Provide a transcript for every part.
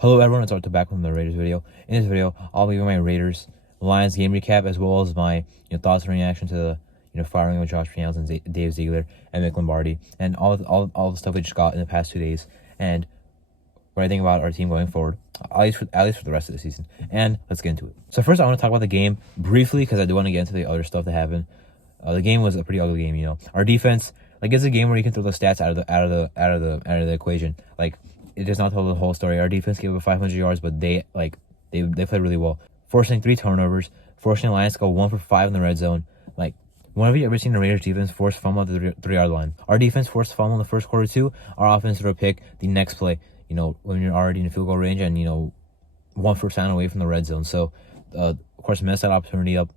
Hello everyone, it's Arthur back with the Raiders video. In this video, I'll be giving my Raiders Lions game recap as well as my thoughts and reaction to the firing of Josh McDaniels and Dave Ziegler and Mick Lombardi and all the stuff we just got in the past 2 days and what I think about our team going forward, at least for the rest of the season. And let's get into it. So first, I want to talk about the game briefly because I do want to get into the other stuff that happened. The game was a pretty ugly game. Our defense, it's a game where you can throw the stats out of the equation. It does not tell the whole story. Our defense gave up 500 yards, but they played really well, forcing 3 turnovers, forcing the Lions to go 1 for 5 in the red zone. When have you ever seen the Raiders defense force fumble at the 3-yard line? Our defense forced fumble in the first quarter too. Our offense threw a pick the next play. When you're already in field goal range and 1 first down away from the red zone. So of course messed that opportunity up.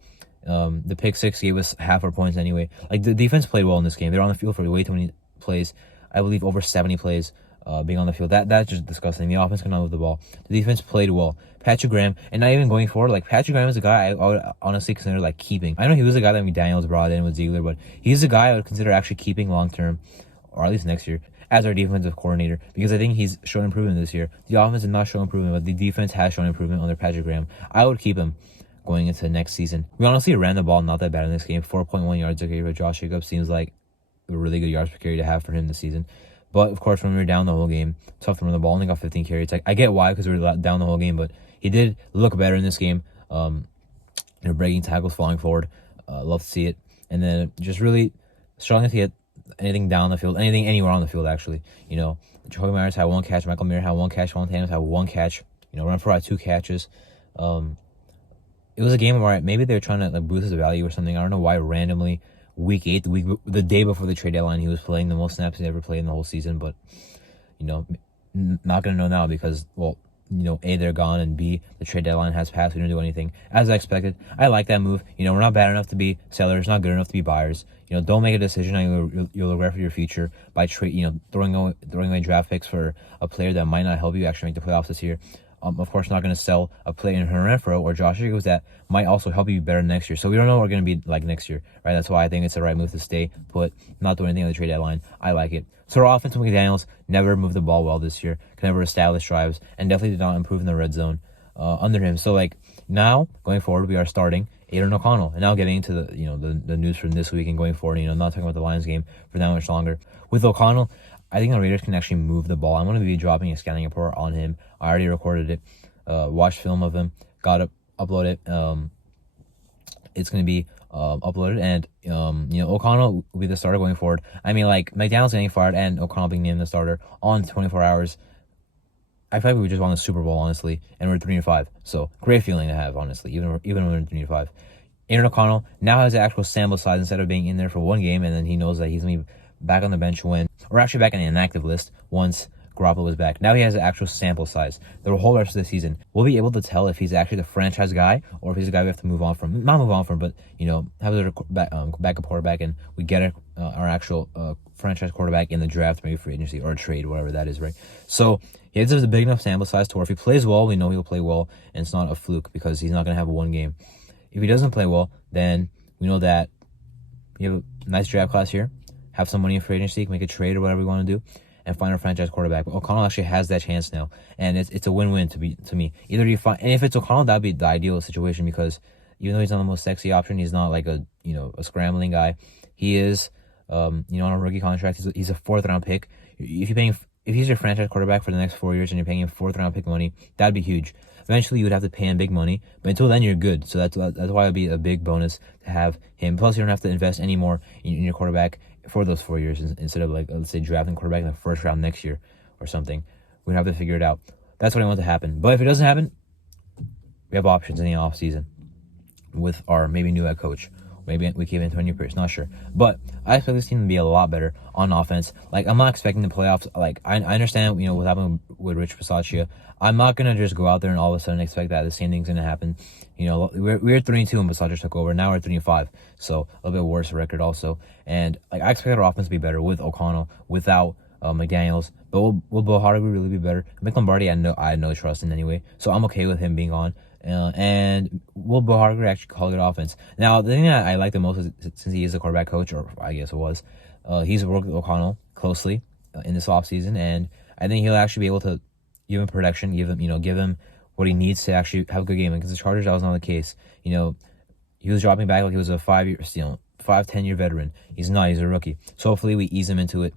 The pick 6 gave us half our points anyway. The defense played well in this game. They were on the field for way too many plays. I believe over 70 plays. Being on the field, that's just disgusting. The offense cannot move the ball. The defense played well. Patrick Graham, and not even going forward, Patrick Graham is a guy I would honestly consider keeping. I know he was a guy that McDaniels brought in with Ziegler, but he's a guy I would consider actually keeping long term, or at least next year, as our defensive coordinator, because I think he's shown improvement this year. The offense did not show improvement, but the defense has shown improvement under Patrick Graham. I would keep him going into next season. We honestly ran the ball not that bad in this game. 4.1 yards per carry for Josh Jacobs seems like a really good yards per carry to have for him this season. But, of course, when we were down the whole game, tough to run the ball. Only got 15 carries. I get why, because we were down the whole game, but he did look better in this game. Breaking tackles, falling forward. Love to see it. And then just really struggling to get anything down the field, anything anywhere on the field, actually. Jacoby Myers had 1 catch. Michael Mayer had 1 catch. Montana had 1 catch. Renfro had 2 catches. It was a game where maybe they were trying to boost his value or something. I don't know why randomly week 8, the day before the trade deadline, he was playing the most snaps he ever played in the whole season. But, not going to know now because, well, A, they're gone, and B, the trade deadline has passed. We didn't do anything. As I expected, I like that move. We're not bad enough to be sellers, not good enough to be buyers. Don't make a decision and you'll regret for your future by throwing away draft picks for a player that might not help you actually make the playoffs this year. Of course, not going to sell a player in Renfro or Josh Jacobs that might also help you better next year. So we don't know what we're going to be like next year, right? That's why I think it's the right move to stay put, not do anything on the trade deadline. I like it. So our offense, McDaniels never moved the ball well this year, can never establish drives, and definitely did not improve in the red zone under him. So now going forward, we are starting Aidan O'Connell, and now getting into the news from this week and going forward. Not talking about the Lions game for that much longer. With O'Connell, I think the Raiders can actually move the ball. I'm going to be dropping a scouting report on him. I already recorded it, watched film of him, got it, uploaded it. It's going to be uploaded, and O'Connell will be the starter going forward. McDaniels getting fired and O'Connell being named the starter on 24 hours. I feel like we just won the Super Bowl, honestly, and we're 3-5. So great feeling to have, honestly, even when we're 3-5. Aidan O'Connell now has the actual sample size instead of being in there for 1 game, and then he knows that he's going to be back on the bench when, or actually back in the inactive list once Garoppolo was back. Now he has an actual sample size. The whole rest of the season, we'll be able to tell if he's actually the franchise guy or if he's a guy we have to move on from. Not move on from, but have a backup quarterback, and we get our actual franchise quarterback in the draft, maybe free agency or a trade, whatever that is, right? So he has a big enough sample size to where if he plays well, we know he'll play well, and it's not a fluke because he's not going to have 1 game. If he doesn't play well, then we know that we have a nice draft class here. Have some money in free agency, make a trade or whatever we want to do, and find our franchise quarterback. But O'Connell actually has that chance now, and it's a win-win to me. Either you find, and if it's O'Connell, that'd be the ideal situation because even though he's not the most sexy option, he's not a scrambling guy. He is on a rookie contract. He's a 4th-round pick. If he's your franchise quarterback for the next 4 years and you're paying him 4th-round pick money, that'd be huge. Eventually, you would have to pay him big money, but until then, you're good. So that's why it'd be a big bonus to have him. Plus, you don't have to invest any more in your quarterback for those 4 years instead of let's say drafting quarterback in the 1st round next year or something. We'd have to figure it out. That's what I want to happen. But if it doesn't happen, we have options in the offseason with our maybe new head coach. Maybe we keep Antonio Pierce, not sure. But I expect this team to be a lot better on offense. I'm not expecting the playoffs. I understand, what happened with Rich Bisaccia. I'm not going to just go out there and all of a sudden expect that the same thing's going to happen. We're 3-2 and Bisaccia took over. Now we're 3-5. So a little bit worse record also. And I expect our offense to be better with O'Connell, without McDaniels. But will Bo Hardegree really be better? Mick Lombardi, I had no trust in anyway. So I'm okay with him being on. And will Bo Hardegree actually call it offense? Now, the thing that I like the most is, since he is the quarterback coach, or I guess it was, he's worked with O'Connell closely in this offseason, and I think he'll actually be able to, give him protection, give him what he needs to actually have a good game. Against the Chargers, that was not the case. He was dropping back like he was a 10-year veteran. He's not. He's a rookie. So hopefully we ease him into it.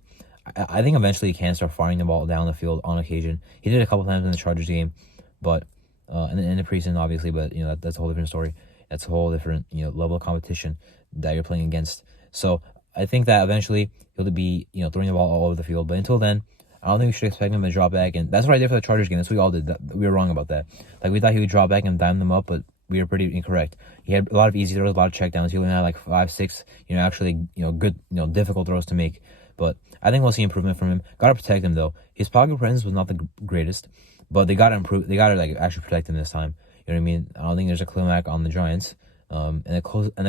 I think eventually he can start firing the ball down the field on occasion. He did a couple times in the Chargers game, but in the preseason obviously. But that's a whole different story. That's a whole different level of competition that you're playing against. So I think that eventually he'll be throwing the ball all over the field. But until then, I don't think we should expect him to drop back. And that's what I did for the Chargers game. That's what we all did. We were wrong about that. Like we thought he would drop back and dime them up, but we were pretty incorrect. He had a lot of easy throws, a lot of checkdowns. He only had like 5, 6, actually good, difficult throws to make. But I think we'll see improvement from him. Gotta protect him though. His pocket presence was not the greatest, but they gotta improve. They gotta actually protect him this time. You know what I mean? I don't think there's a Klimac on the Giants. And the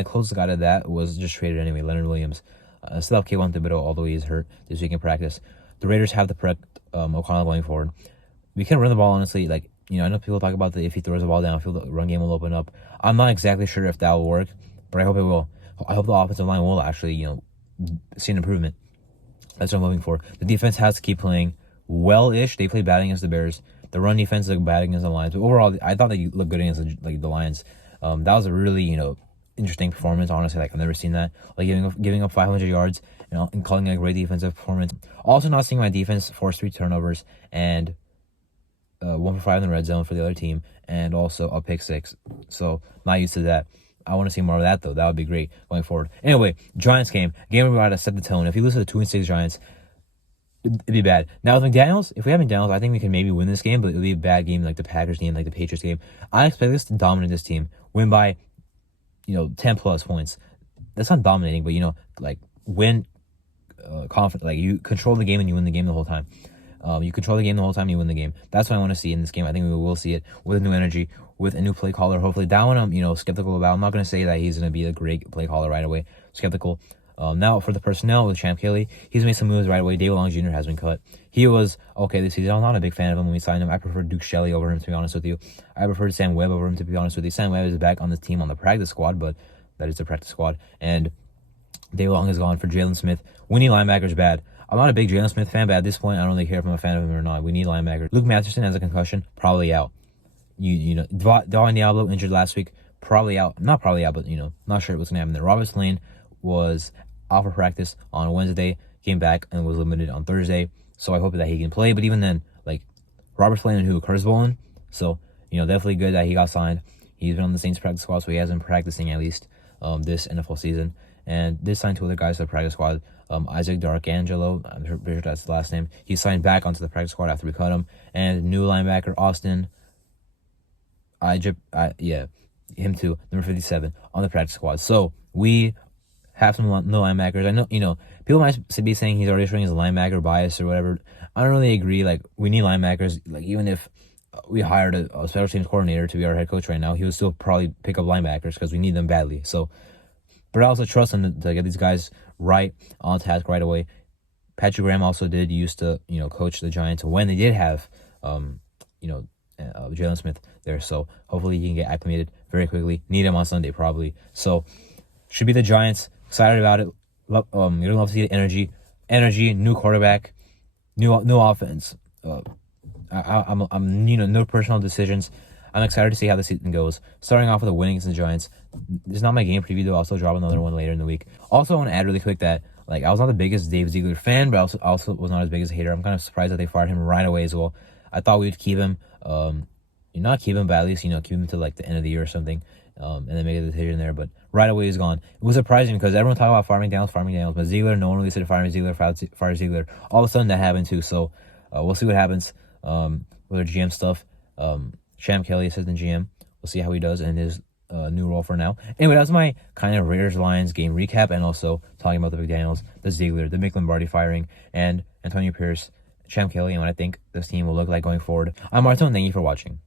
closest guy to that was just traded anyway, Leonard Williams. Still have Kayvon Thibodeau, although he's hurt this week in practice. The Raiders have the correct O'Connell going forward. We can run the ball, honestly. I know people talk about if he throws the ball downfield, the run game will open up. I'm not exactly sure if that will work, but I hope it will. I hope the offensive line will actually, see an improvement. That's what I'm hoping for. The defense has to keep playing well-ish. They played bad against the Bears. The run defense looked bad against the Lions. But overall, I thought they looked good against the Lions. That was a really, interesting performance, honestly. I've never seen that. Giving up 500 yards and calling it a great defensive performance. Also not seeing my defense force 3 turnovers and 1 for 5 in the red zone for the other team, and also a pick 6. So not used to that. I want to see more of that though. That would be great going forward. Anyway, Giants game where we got to set the tone. If you lose to the 2-6 Giants, it'd be bad. Now with McDaniels, if we have McDaniels, I think we can maybe win this game, but it'll be a bad game like the Packers game, like the Patriots game. I expect us to dominate this team, win by 10 plus points. That's not dominating, but win confident. You control the game and you win the game the whole time. You control the game the whole time, you win the game. That's what I want to see in this game. I think we will see it with a new energy, with a new play caller. Hopefully, that one I'm skeptical about. I'm not going to say that he's going to be a great play caller right away. Skeptical. Now for the personnel with Champ Kelly, he's made some moves right away. David Long Jr. has been cut. He was okay this season. I'm not a big fan of him when we signed him. I prefer Duke Shelley over him, to be honest with you. I prefer Sam Webb over him, to be honest with you. Sam Webb is back on the team on the practice squad, but that is the practice squad. And David Long is gone for Jalen Smith. We need linebackers bad. I'm not a big Jalen Smith fan, but at this point, I don't really care if I'm a fan of him or not. We need linebackers. Luke Masterson has a concussion, probably out. Devon Diablo injured last week, probably out. Not probably out, but not sure what's gonna happen there. Robert Lane was out for practice on Wednesday, came back and was limited on Thursday. So I hope that he can play. But even then, Robert Lane and Curtis Bowen. So definitely good that he got signed. He's been on the Saints practice squad, so he has been practicing at least this NFL season. And they signed 2 other guys to the practice squad. Isaac Darkangelo, I'm pretty sure that's the last name. He signed back onto the practice squad after we cut him. And new linebacker Austin, him too, number 57 on the practice squad. So we have some no linebackers. I know, people might be saying he's already showing his linebacker bias or whatever. I don't really agree. We need linebackers. Even if we hired a special teams coordinator to be our head coach right now, he would still probably pick up linebackers because we need them badly. So, but I also trust him to get these guys right on task right away. Patrick Graham also used to coach the Giants when they did have Jalen Smith there. So hopefully he can get acclimated very quickly. Need him on Sunday probably. So should be the Giants. Excited about it. You're gonna love to see the energy, new quarterback, new offense. I'm no personal decisions. I'm excited to see how the season goes. Starting off with a win against the Giants. This is not my game preview though. I'll still drop another one later in the week. Also, I want to add really quick that I was not the biggest Dave Ziegler fan, but I also was not as big as a hater. I'm kind of surprised that they fired him right away as well. I thought we would keep him, not keep him, but at least keep him to the end of the year or something, and then make a decision there. But right away he's gone. It was surprising because everyone talked about firing Daniels, but Ziegler, no one really said fire Ziegler. All of a sudden that happened too. So we'll see what happens with our GM stuff. Champ Kelly, assistant GM. We'll see how he does in his new role for now. Anyway, that's my kind of Raiders-Lions game recap, and also talking about the McDaniels, the Ziegler, the Mick Lombardi firing, and Antonio Pierce, Champ Kelly, and what I think this team will look like going forward. I'm Martin, and thank you for watching.